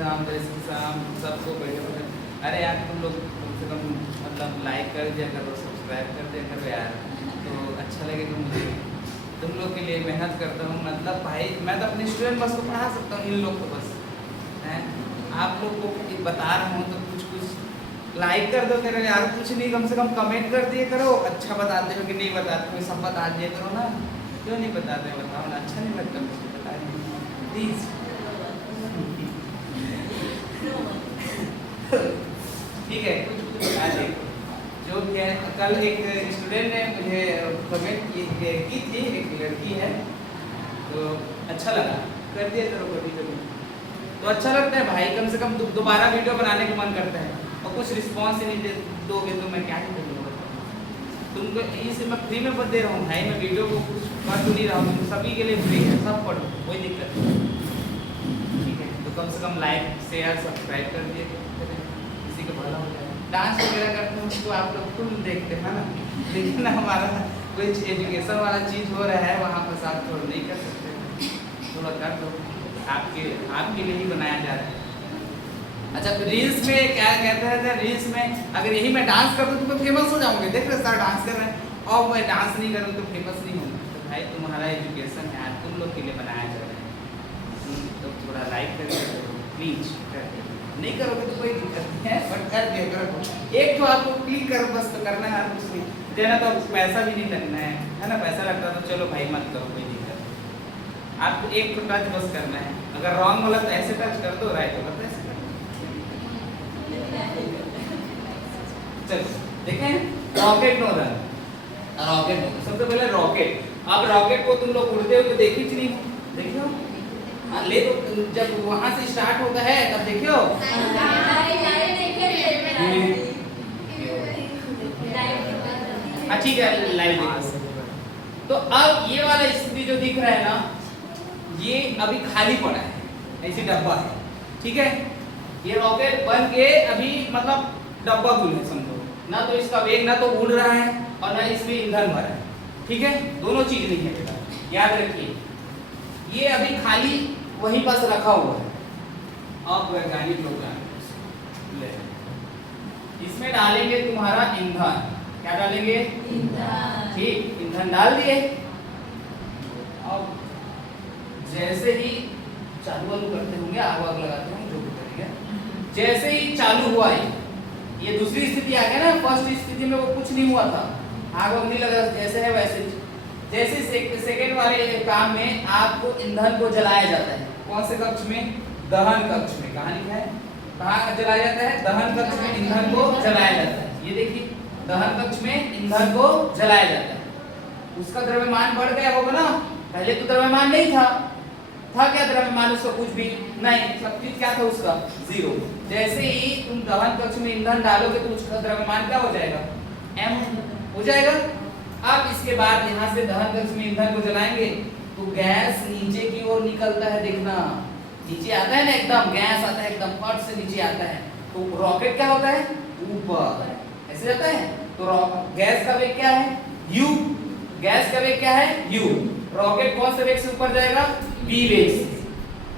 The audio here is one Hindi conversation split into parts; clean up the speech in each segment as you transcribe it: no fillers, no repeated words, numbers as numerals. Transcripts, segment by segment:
राम जय श्री राम सबको बैठे बैठे। अरे यार तुम लोग कम से कम मतलब लाइक कर दिया करो, सब्सक्राइब कर दिया करो यार, तो अच्छा लगेगा मुझे। तुम लोग के लिए मेहनत करता हूँ, मतलब भाई मैं तो अपने स्टूडेंट बस को पढ़ा सकता हूँ, इन लोग को बस हैं। आप लोग को बता रहा हूँ तो कुछ कुछ लाइक कर दो करो यार, कुछ नहीं कम से कम कमेंट कर दिए करो। अच्छा बताते हो कि नहीं बताते हो, सब बता दिया करो ना, क्यों नहीं बताते बताओ ना, अच्छा नहीं लगता मुझे, बताइए प्लीज़। ठीक है, कुछ कुछ बता दे जो भी है। कल एक स्टूडेंट ने मुझे कमेंट की थी, एक लड़की है, तो अच्छा लगा, कर दिया करो कभी कभी तो अच्छा लगता है भाई, कम से कम दोबारा वीडियो बनाने का मन करता है। और कुछ रिस्पॉन्स ही नहीं दोगे तो मैं क्या ही करूँगा। तुमको इसे मैं फ्री में दे रहा हूँ भाई, मैं वीडियो को कुछ कर तो नहीं रहा हूँ, सभी के लिए फ्री है, सब पढ़ो कोई दिक्कत नहीं। ठीक है, तो कम से कम लाइक शेयर सब्सक्राइब कर दिए, किसी को भला हो जाए। डांस वगैरह करते हैं तो आप लोग तुम देखते हैं ना, लेकिन हमारा कोई एजुकेशन वाला चीज़ हो रहा है वहाँ पर आप थोड़ा नहीं कर सकते, थोड़ा कर दो, आपके लिए ही बनाया जा रहा है। अच्छा, रील्स में क्या कहते हैं, रील्स में अगर यही मैं डांस कर दूँ तो फेमस हो जाऊंगे, देख रहे सर डांस कर रहे हैं, और मैं डांस नहीं करूँ तो फेमस नहीं होंगे। तो भाई तुम्हारा एजुकेशन है, तुम लोग के लिए बनाया जा रहा है, तो थोड़ा लाइक करिए प्लीज, नहीं करोगे तो कोई दिक्कत नहीं है, बट कर दिया करो। एक तो आपको क्लिक करो बस, तो करना है कुछ नहीं देना, तो पैसा भी नहीं लगना है ना, पैसा लगता तो चलो भाई मत करो, कोई दिक्कत नहीं। आपको एक तो टच बस करना है, अगर रॉन्ग वाला तो ऐसे टच कर दो, राइट वाला तो ऐसे कर दो। चलो देखें, रॉकेट नो रन, रॉकेट नो, सबसे पहले रॉकेट। अब रॉकेट को तुम लोग उड़ते हुए देखी कि नहीं, देखियो ले, तो जब वहां से स्टार्ट होता है तब देखियो, ठीक है लाइव देखो। तो अब ये वाला स्थिति जो दिख रहा है ना, ये अभी खाली पड़ा है, ऐसी डब्बा है, ठीक है। ये रॉकेट बन के अभी मतलब डब्बा गुल है समझो, ना तो इसका वेग ना तो उड़ रहा है और ना इसमें ईंधन भरा है, ठीक है, दोनों चीज नहीं है बेटा, याद रखिए। ये अभी खाली वहीं पास रखा हुआ है। अब वैज्ञानिक लोग इसमें डालेंगे तुम्हारा ईंधन, क्या डालेंगे, ईंधन, ठीक, ईंधन डाल दिए। अब जैसे ही चालू वालू करते होंगे, आग वाग लगाते होंगे, जो भी करेंगे, जैसे ही चालू हुआ ये दूसरी स्थिति आ गया ना, फर्स्ट स्थिति में वो कुछ नहीं हुआ था, आग वाग नहीं लगा, जैसे है वैसे। जैसे सेकेंड वाले काम में आपको ईंधन को जलाया जाता है, कौन से कक्ष में, दहन कक्ष में। कहाँ लिखा है, कहाँ जलाया जाता है, दहन कक्ष में ईंधन को जलाया जाता है। ये देखिए, दहन कक्ष में ईंधन को जलाया जाता है। उसका द्रव्यमान बढ़ गया होगा ना, पहले तो द्रव्यमान नहीं था क्या द्रव्यमान उसका, कुछ भी नहीं, सब चीज क्या था उसका, जीरो। जैसे ही तुम दहन कक्ष में ईंधन डालोगे तो उसका द्रव्यमान क्या हो जाएगा, m हो जाएगा। अब इसके बाद यहाँ से दहन कक्ष में ईंधन को जलाएंगे तो गैस नीचे की ओर निकलता है, देखना नीचे आता है ना, एकदम गैस आता है, एकदम फट से नीचे आता है। तो रॉकेट क्या होता है, ऊपर ऐसे जाता है। तो गैस का वेग क्या है, u, गैस का वेग क्या है, u। रॉकेट कौन से वेग से ऊपर जाएगा, v वेग से।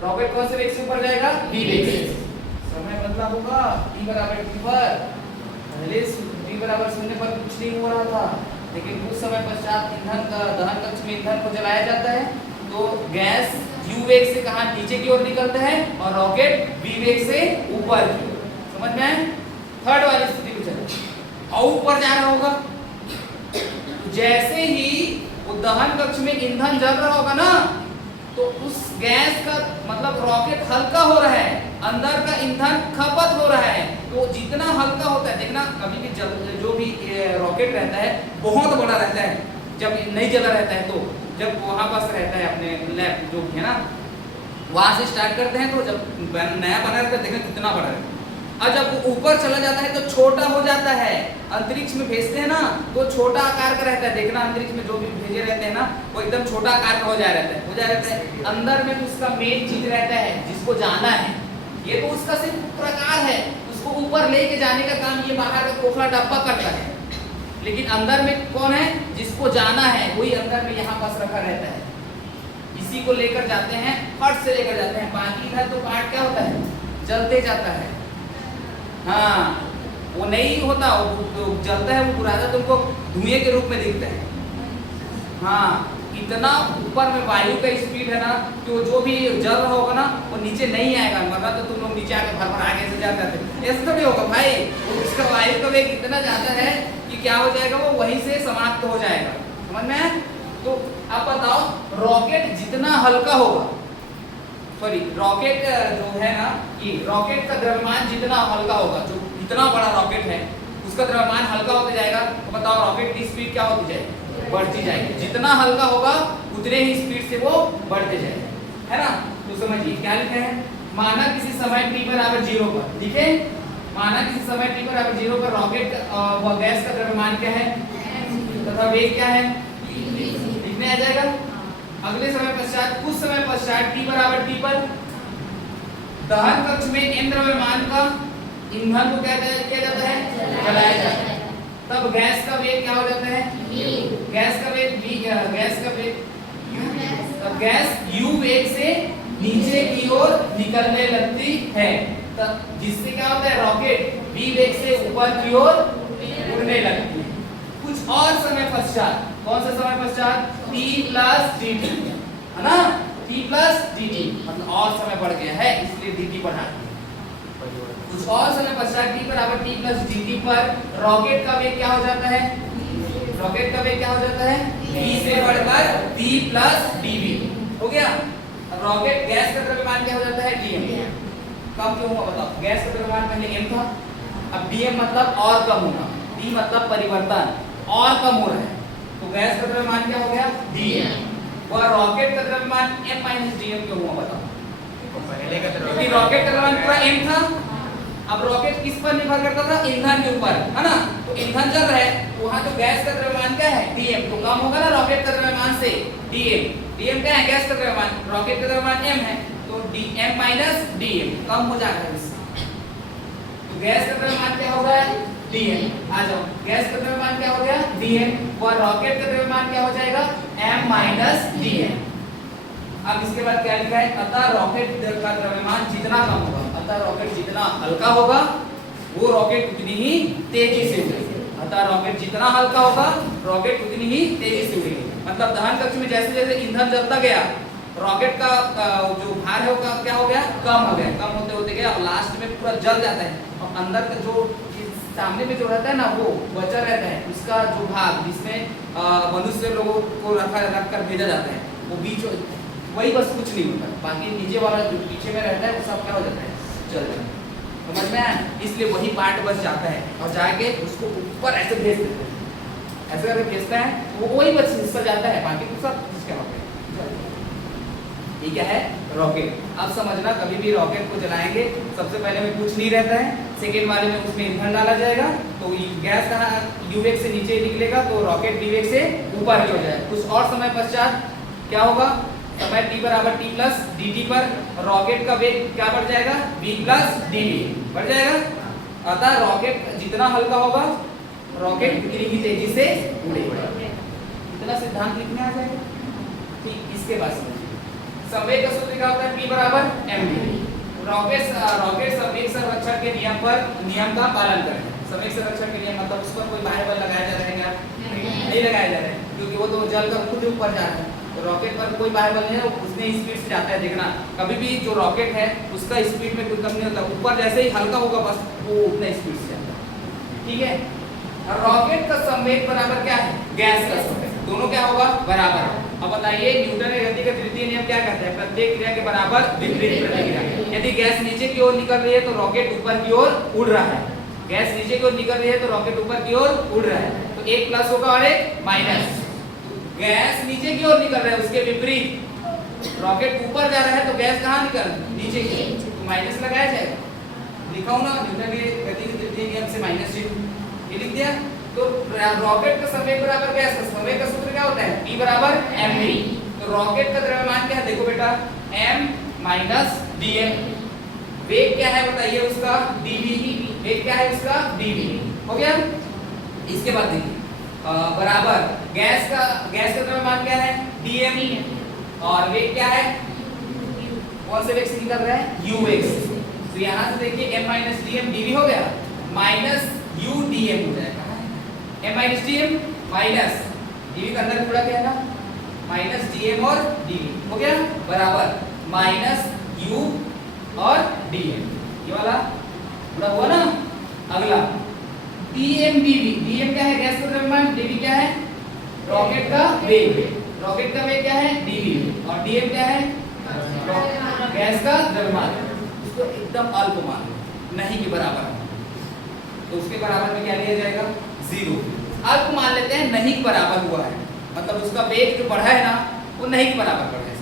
रॉकेट कौन से वेग से ऊपर जाएगा, v वेग से। समय बदला होगा, t बराबर t पर, पहले t बराबर 0 पर कुछ नहीं हो रहा था, लेकिन कुछ समय पश्चात ईंधन का दहन कक्ष में ईंधन को जलाया जाता है तो गैस u वेग से कहाँ, नीचे की ओर निकलता है, और रॉकेट v वेग से ऊपर की ओर। समझ में आए, थर्ड वाली स्थिति में चलो, और ऊपर जा रहा होगा, जैसे ही वो दहन कक्ष में ईंधन जल रहा होगा ना, तो उस गैस का मतलब रॉकेट हल्का हो रहा है, अंदर का ईंधन खपत हो रहा है। तो जितना हल्का होता है, देखना कभी भी जो भी रॉकेट रहता है बहुत बड़ा रहता है, जब नहीं जला रहता है, तो जब वहाँ पास रहता है अपने लैब जो भी है ना, वहाँ से स्टार्ट करते हैं, तो जब नया बना रहता है देखना कितना बड़ा रहता है, और जब वो ऊपर चला जाता है तो छोटा हो जाता है। अंतरिक्ष में भेजते हैं ना तो छोटा आकार का रहता है, देखना अंतरिक्ष में जो भी भेजे रहते हैं ना वो एकदम छोटा आकार का हो जा रहता है, अंदर में उसका मेन चीज रहता है जिसको जाना है। ये तो उसका सिर्फ प्रकार है, उसको ऊपर लेके जाने का काम ये बाहर का खोखला डब्बा करता है, लेकिन अंदर में कौन है, जिसको जाना है वही अंदर में यहाँ पास रखा रहता है। इसी को लेकर जाते हैं, फट से लेकर जाते हैं। बाकी इधर तो पार्ट क्या होता है, जलते जाता है। हाँ, वो नहीं होता, वो जलता है, वो बुरादा तुमको धुएं के रूप में दिखता है। हाँ, इतना ऊपर में वायु का स्पीड है ना कि वो जो भी जल रहा होगा ना वो नीचे नहीं आएगा, वरना तो तुम लोग नीचे आके भर आगे से जा करते, ऐसा थोड़ी होगा भाई। उसका वायु का वेग इतना ज्यादा है कि क्या हो जाएगा, वो वहीं से समाप्त हो जाएगा। समझ में आया? तो आप बताओ, रॉकेट जितना हल्का होगा, सॉरी रॉकेट जो है ना, कि रॉकेट का द्रव्यमान जितना हल्का होगा, जो इतना बड़ा रॉकेट है उसका द्रव्यमान हल्का होते जाएगा, तो बताओ रॉकेट की स्पीड क्या होती जाएगी? बढ़ती जाएगी। जितना हल्का होगा उतने ही स्पीड से वो बढ़ते जाएगा, है ना। तो समझिए क्या लिखा है, माना किसी समय t बराबर 0 पर, ठीक है, माना किसी समय t बराबर 0 पर रॉकेट व गैस का द्रव्यमान क्या है तथा वेग क्या है, लिखने आ जाएगा। अगले समय पश्चात, कुछ समय पश्चात t बराबर t पर दहन कक्ष में m द्रव्यमान का ईंधन को क्या किया जाता है, जलाया जाता है। तब गैस का वेग क्या हो जाता है, गैस का वेग तब गैस u वेग से नीचे की ओर निकलने लगती है, तब जिससे क्या होता है, रॉकेट v वेग से ऊपर की ओर उड़ने लगती है। कुछ और समय पश्चात, कौन सा समय पश्चात, t प्लस dt, है ना, t प्लस dt मतलब और समय बढ़ गया है इसलिए dt बढ़ा दिया। कुछ और समय पश्चात t बराबर t प्लस dt पर रॉकेट का वेग क्या हो जाता है, रॉकेट का वेग क्या हो जाता है, v से बढ़कर v प्लस dv हो गया। अब रॉकेट गैस का द्रव्यमान क्या हो जाता है, dm। कम क्यों हुआ बताओ, गैस का द्रव्यमान पहले m था, अब dm मतलब और कम होना, d मतलब परिवर्तन, और कम हो रहा है, तो गैस का द्रव्यमान क्या हो गया, dm। वह रॉकेट का द्रव्यमान m माइनस dm क्यों हुआ बताओ, क्योंकि रॉकेट का द्रव्यमान पूरा m था। अब रॉकेट किस पर निर्भर करता था, ईंधन के ऊपर, है ना, तो ईंधन जल रहा है वहां तो गैस का द्रव्यमान क्या है, dm, तो कम होगा ना रॉकेट का द्रव्यमान से dm क्या है, गैस का द्रव्यमान, रॉकेट का द्रव्यमान m है, तो dm माइनस dm कम हो जाएगा इससे। तो गैस का द्रव्यमान क्या होगा, dm। आ जाओ, गैस का द्रव्यमान क्या हो गया, dm, और रॉकेट का द्रव्यमान क्या हो जाएगा, m माइनस dm। अब इसके बाद क्या लिखा है, अतः रॉकेट का द्रव्यमान जितना कम होगा, अतः रॉकेट जितना हल्का होगा वो रॉकेट उतनी ही तेजी से उड़ेगी। अतः रॉकेट जितना हल्का होगा रॉकेट उतनी ही तेजी से उड़ेगी। मतलब दहन कक्ष में जैसे जैसे ईंधन जलता गया रॉकेट का जो भार है वो क्या हो गया, कम हो गया, कम होते होते गया और लास्ट में पूरा जल जाता है, और अंदर का जो सामने में जो रहता है ना वो बचा रहता है, उसका जो भाग जिसमें मनुष्य लोगों को रख कर भेजा जाता है, वो बीच वही बस कुछ नहीं होता, बाकी नीचे वाला जो पीछे में रहता है वो सब क्या हो जाता है, जल जाता है। समझ में आया? इसलिए वही पार्ट बस जाता है और जाके उसको ऊपर ऐसे भेज देते हैं, ऐसे करके भेजता है वो वही बस हिस्सा जाता है, बाकी तो सब इसका रॉकेट। ये क्या है, रॉकेट। अब समझना, कभी भी रॉकेट को जलाएंगे सबसे पहले में कुछ नहीं रहता है, सेकेंड वाले में उसमें ईंधन डाला जाएगा, तो गैस का u वेग से नीचे निकलेगा तो रॉकेट v वेग से ऊपर की हो जाएगा। कुछ और समय पश्चात क्या होगा, समय t बराबर t प्लस dt पर रॉकेट का वेग क्या बढ़ जाएगा, v प्लस dv बढ़ जाएगा। अतः रॉकेट जितना हल्का होगा रॉकेट उतनी ही तेजी से उड़ेगा। इतना सिद्धांत लिखने आ जाएगा। ठीक, इसके बाद संवेग का सूत्र क्या होता है, p बराबर mv। रॉकेट संवेग संरक्षण के नियम का पालन करें। संवेग संरक्षण के नियम मतलब उस पर कोई बाह्य बल लगाया जा रहा है क्या, नहीं लगाया जा रहा है, क्योंकि वो तो जल कर खुद ऊपर जा रहा है, तो रॉकेट पर कोई बाह्य बल नहीं है, उसने स्पीड से जाता है। देखना कभी भी जो रॉकेट है उसका स्पीड में कोई कम नहीं होता, ऊपर जैसे ही हल्का होगा बस वो उतना स्पीड से जाता है। ठीक है, रॉकेट का संवेग बराबर क्या है, गैस का संवेग, दोनों क्या होगा, बराबर। अब बताइए न्यूटन के गति का तृतीय नियम क्या कहता है, प्रत्येक क्रिया के बराबर विपरीत प्रतिक्रिया। यदि गैस नीचे की ओर निकल रही है तो रॉकेट ऊपर की ओर उड़ रहा है, गैस नीचे की ओर निकल रही है तो रॉकेट ऊपर की ओर उड़ रहा है, तो एक प्लस होगा और एक माइनस। गैस नीचे की ओर निकल रहा है उसके विपरीत रॉकेट ऊपर जा रहा है तो गैस कहाँ निकल, नीचे की, तो माइनस लगाया जाएगा। लिखा हूं ना, न्यूटन के गति के तृतीय नियम से माइनस चिन्ह, ये लिख दिया। तो रॉकेट का संवेग बराबर गैस का संवेग का सूत्र क्या होता है, p बराबर mv। तो रॉकेट का द्रव्यमान क्या है, देखो बेटा m माइनस dm। वेग क्या है बताइए उसका, dv। वेग क्या है उसका, dv हो गया। इसके बाद देखिए बराबर गैस का द्रव्यमान क्या है, dm, और वेग क्या है, कौन से वेग से निकल रहा है, u वेग से, तो यहाँ से देखिए m minus D M D V हो गया माइनस यू डी एम हो जाएगा m minus D M minus D V का अंदर पूरा क्या है ना माइनस डी एम और डी वी हो गया बराबर माइनस यू और डी एम ये वाला पूरा हुआ ना। अगला D M D V D M क्या है गैस का द्रव्यमान डी वी क्या है रॉकेट का वेग रॉकेट का वेग क्या है डी वी और डी एम क्या है गैस का द्रव्यमान इसको एकदम अल्प मान लो नहीं के बराबर तो उसके बराबर में क्या लिया जाएगा 0 अल्प मान लेते हैं नहीं के बराबर हुआ है मतलब उसका वेग जो बढ़ा है ना वो नहीं के बराबर बढ़ा है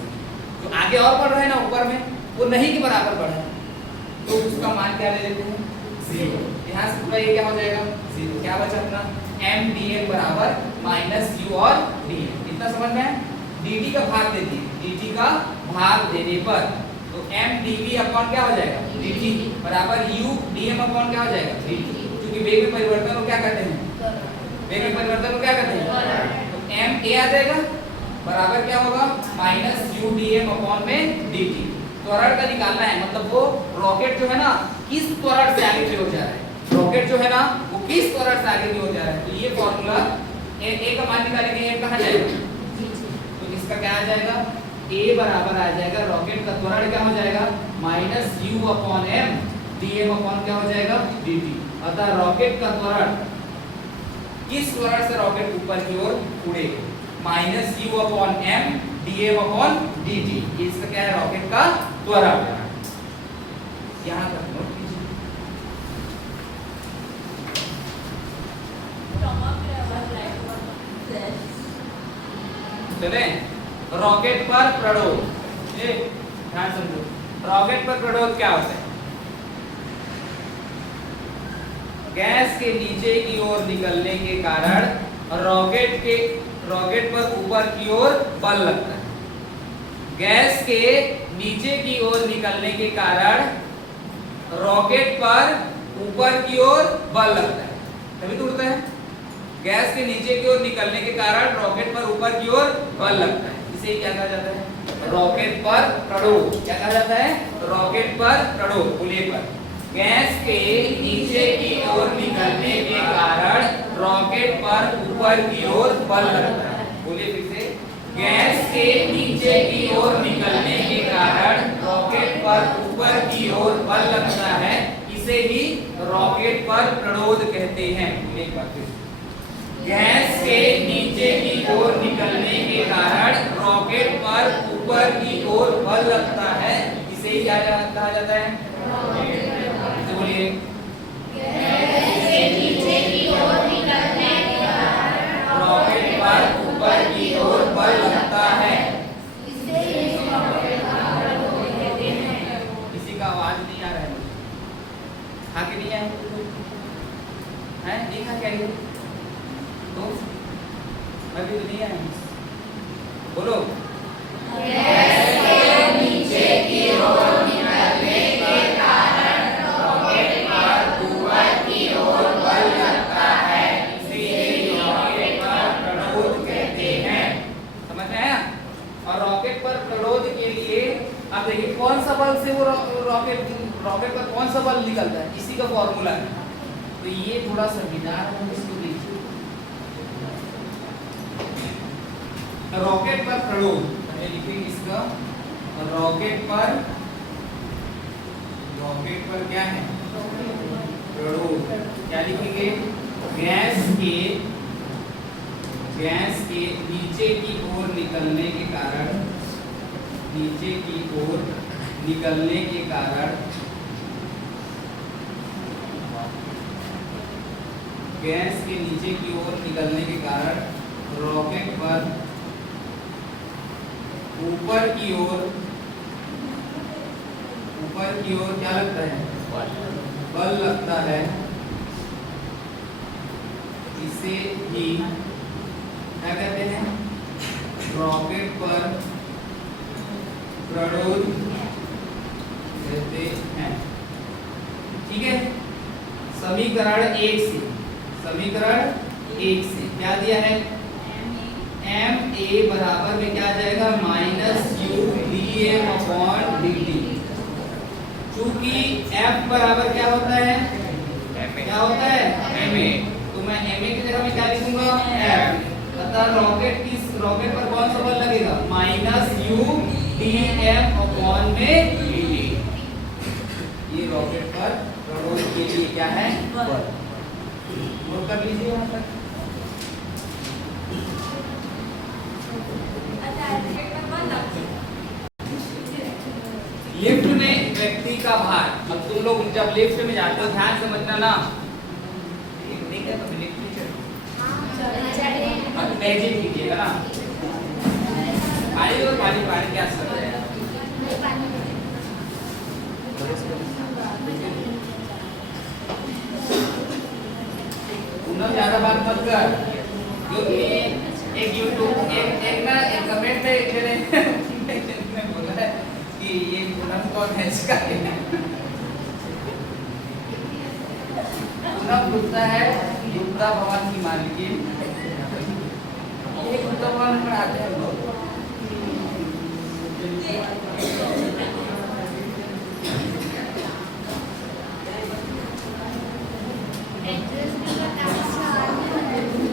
जो आगे और बढ़ रहा है ना ऊपर में वो नहीं के बराबर बढ़ा है तो उसका मान क्या ले लेते हैं 0 यहाँ से पूरा ये क्या हो जाएगा 0 क्या बचा अपना m dm बराबर माइनस u और dm इतना समझ में है dt का भाग दे दिए dt का भाग देने पर तो m dv अपॉन क्या हो जाएगा dt बराबर u dm अपॉन क्या हो जाएगा dt क्योंकि वेग में परिवर्तन को क्या कहते हैं वेग में परिवर्तन को क्या कहते हैं तो m a आ जाएगा बराबर क्या होगा माइनस u dm अपॉन में dt त्वरण का निकालना है मतलब वो रॉकेट जो है ना किस त्वरण से आगे की ओर जा रहा है रॉकेट जो है ना वो किस त्वरण से आगे की ओर जा रहा है तो ये फार्मूला a का मान निकालेंगे m कहां जाएगा तो इसका क्या आ जाएगा a बराबर आ जाएगा रॉकेट का त्वरण क्या हो जाएगा minus u upon m dm upon क्या हो जाएगा dt अतः रॉकेट का त्वरण किस त्वरण से रॉकेट ऊपर की ओर उड़ेगा minus u upon m dm upon dt इसका क्या है रॉकेट का त्वरण यहां तक नोट कीजिए चले रॉकेट पर प्रणोद ध्यान समझो रॉकेट पर प्रणोद क्या होता है गैस के नीचे की ओर निकलने के कारण रॉकेट पर ऊपर की ओर बल लगता है गैस के नीचे की ओर निकलने के कारण रॉकेट पर ऊपर की ओर बल लगता है तभी तो उड़ता है गैस के नीचे की ओर निकलने के कारण रॉकेट पर ऊपर की ओर बल लगता है इसे क्या कहा जाता है रॉकेट पर प्रणोद क्या कहा जाता है रॉकेट पर प्रणोद बोलिए पर गैस के नीचे की ओर निकलने के कारण रॉकेट पर ऊपर की ओर बल लगता है बोलिए फिर से गैस के नीचे की ओर निकलने के कारण रॉकेट पर ऊपर की ओर बल लगता है इसे ही रॉकेट पर प्रणोद कहते हैं एक बार फिर गैस के नीचे की ओर निकलने के कारण रॉकेट पर ऊपर की ओर बल लगता है इसे ही क्या कहा जाता है बोलिए गैस के नीचे की ओर निकलने के कारण रॉकेट पर ऊपर की ओर बल लगता है इसे रॉकेट का प्रणोद कहते हैं किसी का आवाज नहीं आ रहा है मुझे खा के नहीं आए हैं नहीं खा क्या तो अभी तो नहीं आए बोलो गैस के नीचे की ओर निकलने के कारण रॉकेट पर ऊपर की ओर बल लगता है इसे रॉकेट पर प्रणोद कहते हैं समझ में आया और रॉकेट पर प्रणोद के लिए आप देखिए कौन सा बल से वो रॉकेट पर कौन सा बल निकलता है इसी का फॉर्मूला है तो ये थोड़ा सा विचार हम इसको देखिए रॉकेट पर प्रणोद लिखेंगे इसका रॉकेट पर क्या है प्रणोद क्या लिखेंगे गैस के नीचे की ओर निकलने के कारण गैस के नीचे की ओर निकलने के कारण रॉकेट पर ऊपर की ओर क्या लगता है बल लगता है इसे ही क्या कहते हैं रॉकेट पर प्रणोद कहते हैं ठीक है समीकरण 1 से क्या दिया है m a बराबर में क्या आ जाएगा minus u dm upon dt चूंकि F बराबर क्या होता है, क्या होता है ma, तो मैं ma की जगह में क्या लिखूंगा F। अतः रॉकेट पर कौन सा बल लगेगा, -u dF अपॉन में dt। ये रॉकेट पर प्रवेश के लिए क्या है, बल। नोट कर लीजिए वहां तक। लिफ्ट में व्यक्ति का भार, अब तुम लोग जब लिफ्ट में जाते हो ध्यान समझना ना, ठीक है तो लिफ्ट में चलो अब तेजी कीजिएगा ना, पानी और पानी पानी क्या असर है, तुम ज्यादा बात मत कर, क्योंकि एक यूट्यूब एक ना एक कमेंट में बोला है कि ये पूनम कौन है इसका, पूनम गुप्ता है, गुप्ता भवन की मालिकिन, ये गुप्ता भवन में आते हैं लोग।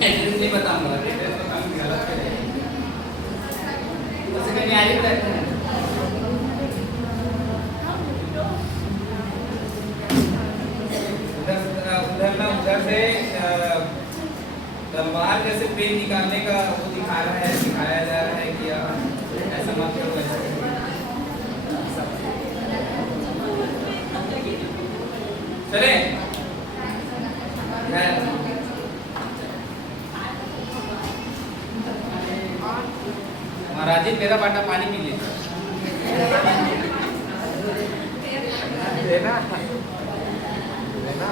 एड्रेस नहीं बताऊंगा, एड्रेस तो काम गलत है, वैसे कहीं आ ही रहते हैं। उधर से तलवार जैसे पेन निकालने का वो दिखा रहा है, दिखाया जा रहा है कि ऐसा मत करो, ऐसा चले महाराज जी मेरा बाटा पानी पी लीजिए, लेना लेना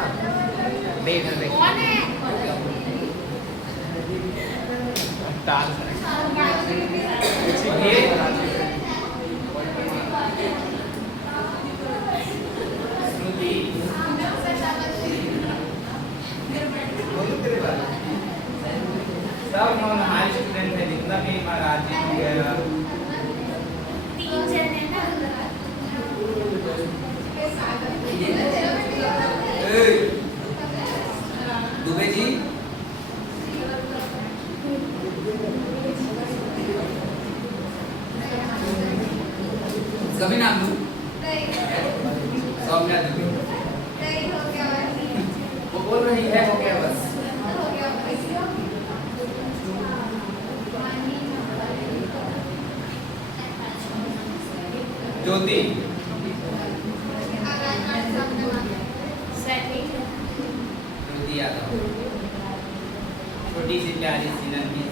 नहीं इधर देख कौन है? टाल ये श्रुति सब नॉन हाई स्टूडेंट है, जितना भी महाराज जी वगैरह तीन जन है ना, दुबे जी कभी नाम लूं, सौम्या दुबे, वो बोल रही है हो गया बस। ज्योति ज्योति यादव, छोटी सी प्यारी सी नन्ही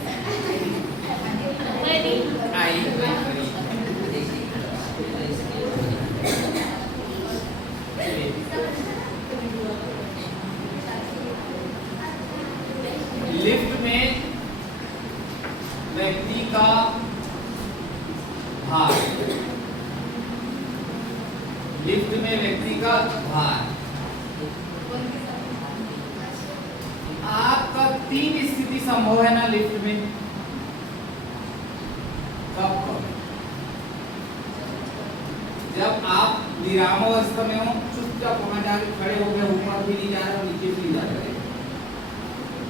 आई हुई लिफ्ट में व्यक्ति का भार, लिफ्ट में व्यक्ति का भार, आपका तीन स्थिति संभव है ना लिफ्ट में, कब कब, जब आप विरामावस्था में हो, चुपचाप वहां जाके खड़े हो गए, ऊपर भी नहीं जा रहे और नीचे भी नहीं जा रहे,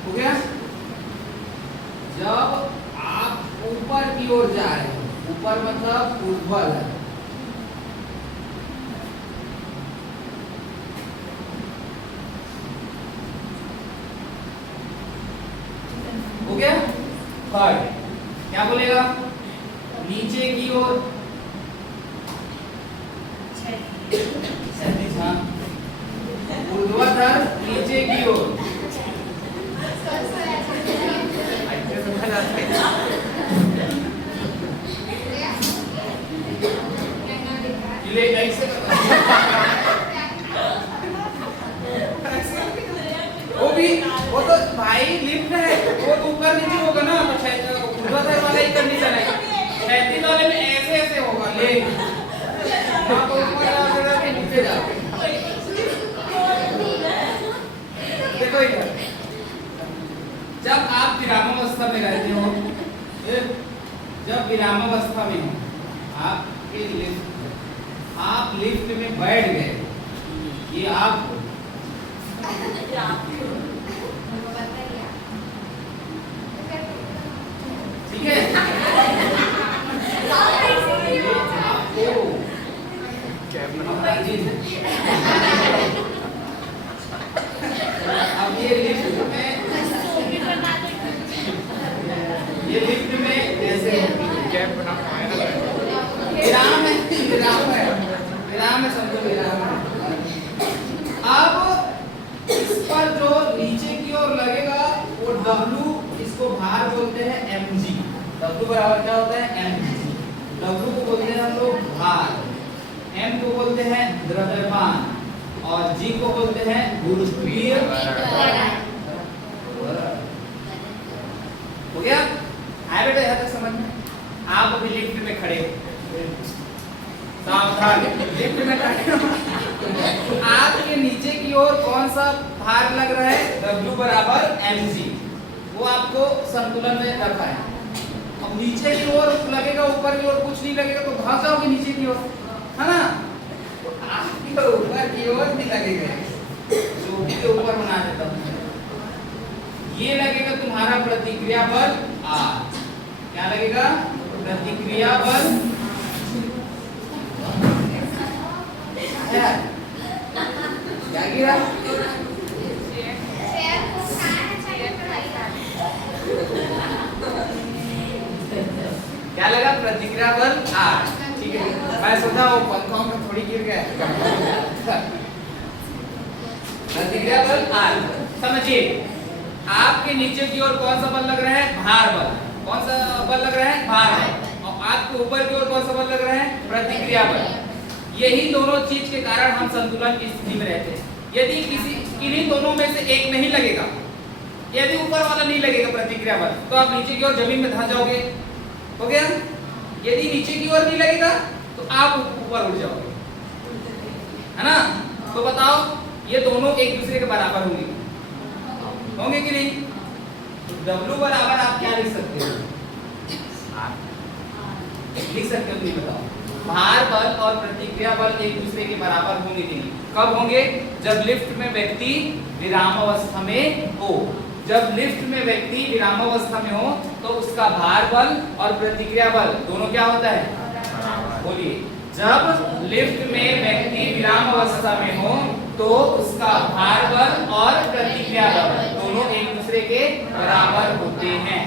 हो गया। जब आप ऊपर की ओर जा रहे हो, ऊपर मतलब ऊर्ध्वाधर है, हो गया। थर्ड क्या बोलेगा, नीचे की ओर ऊर्ध्वाधर, नीचे की ओर ऐसे वो तो भाई लिफ्ट है, वो तो ऊपर नीचे होगा ना, तो ऊर्ध्वाधर वाला ही कंडीशन है, क्षैतिज वाले में ऐसे ऐसे होगा, ले आप ऊपर जा के नीचे जाओ, देखो इधर, जब आप विरामावस्था में रहते हो, जब विरामावस्था में हो, आप लिफ्ट में बैठ गए, ये आप हो। ठीक है, ये आप हो। अब ये लिफ्ट में ऐसे कैप बना पाया विराम है, विराम है, विराम है, समझो विराम है। अब इस पर जो नीचे की ओर लगेगा वो W, इसको भार बोलते हैं mg। W बराबर क्या होता है mg। W को बोलते हैं हम लोग भार, m को बोलते हैं द्रव्यमान और g को बोलते हैं गुरुत्वीय त्वरण। हो गया? आया बेटा यहाँ तक समझ में? आप अभी लिफ्ट में खड़े हो, सावधान, लिफ्ट में खड़े हो, आपके नीचे की ओर कौन सा भार लग रहा है? W बराबर mg। वो आपको संतुलन में रखा है। अब नीचे की ओर लगेगा, ऊपर की ओर कुछ नहीं लगेगा तो भाग जाओगे नीचे की ओर, है ना? आपके ऊपर की ओर भी लगेगा, चौकी के ऊपर बना देता हूँ। ये लगेगा तुम्हारा प्रतिक्रिया बल R। क्या लगेगा? प्रतिक्रिया बल। क्या गिरा? क्या लगा? प्रतिक्रिया बल R। ठीक है, मैं सोचा वो पंखों में थोड़ी गिर गया। प्रतिक्रिया बल R। समझिए, आपके नीचे की ओर कौन सा बल लग रहा है? भार बल। कौन सा बल लग रहा है? भार बल। और आपके ऊपर की ओर कौन सा बल लग रहा है? प्रतिक्रिया बल। यही दोनों चीज के कारण हम संतुलन की स्थिति में रहते हैं। यदि किन्हीं दोनों में से एक नहीं लगेगा, यदि ऊपर वाला नहीं लगेगा प्रतिक्रिया बल, तो आप नीचे की ओर जमीन में धंस जाओगे। हो गया? यदि नीचे की ओर नहीं लगेगा तो आप ऊपर उड़ जाओगे, है ना? तो बताओ, ये दोनों एक दूसरे के बराबर होंगे कि नहीं? तो W बराबर आप क्या लिख सकते हो? लिख सकते हो कि नहीं बताओ? भार बल और प्रतिक्रिया बल एक दूसरे के बराबर होंगे कि नहीं? कब होंगे? जब लिफ्ट में व्यक्ति विरामावस्था में हो। जब लिफ्ट में व्यक्ति विरामावस्था में हो तो उसका भार बल और प्रतिक्रिया बल दोनों क्या होता है? बोलिए। जब लिफ्ट में व्यक्ति विरामावस्था में हो तो उसका भार बल और प्रतिक्रिया बल दोनों एक दूसरे के बराबर होते हैं।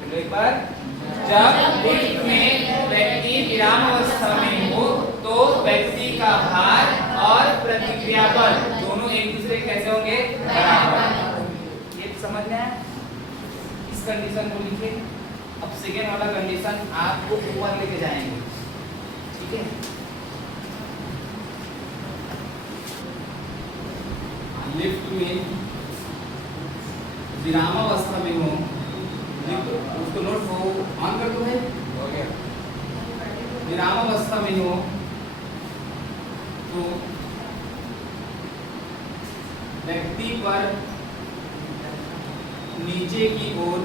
तो एक बार, जब लिफ्ट में व्यक्ति विरामावस्था में हो तो व्यक्ति का भार और प्रतिक्रिया बल दोनों एक दूसरे कैसे होंगे? बराबर। ये समझ में आया? इस कंडीशन को लिखिए। अब सेकेंड वाला कंडीशन आपको ऊपर लेके जाएंगे, ठीक है? लिफ्ट में विरामावस्था में हो, उसको नोट हो, ऑन कर दो है। हो गया। विरामावस्था में हो तो व्यक्ति पर नीचे की ओर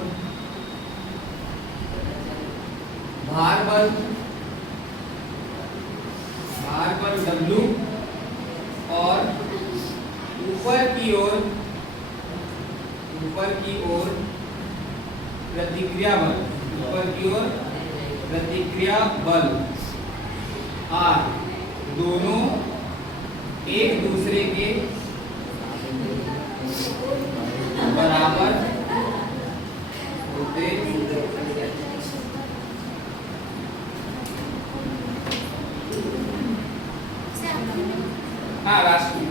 भार बल W और ऊपर की ओर प्रतिक्रिया बल R दोनों एक दूसरे के बराबर होते हाँ राशि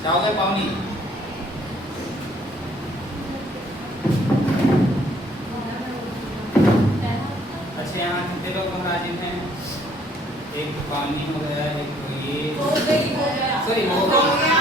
क्या होगा पावनी? अच्छा, यहाँ कितने लोग महाराजिन हैं? एक पानी हो गया, एक ये सॉरी हो गया।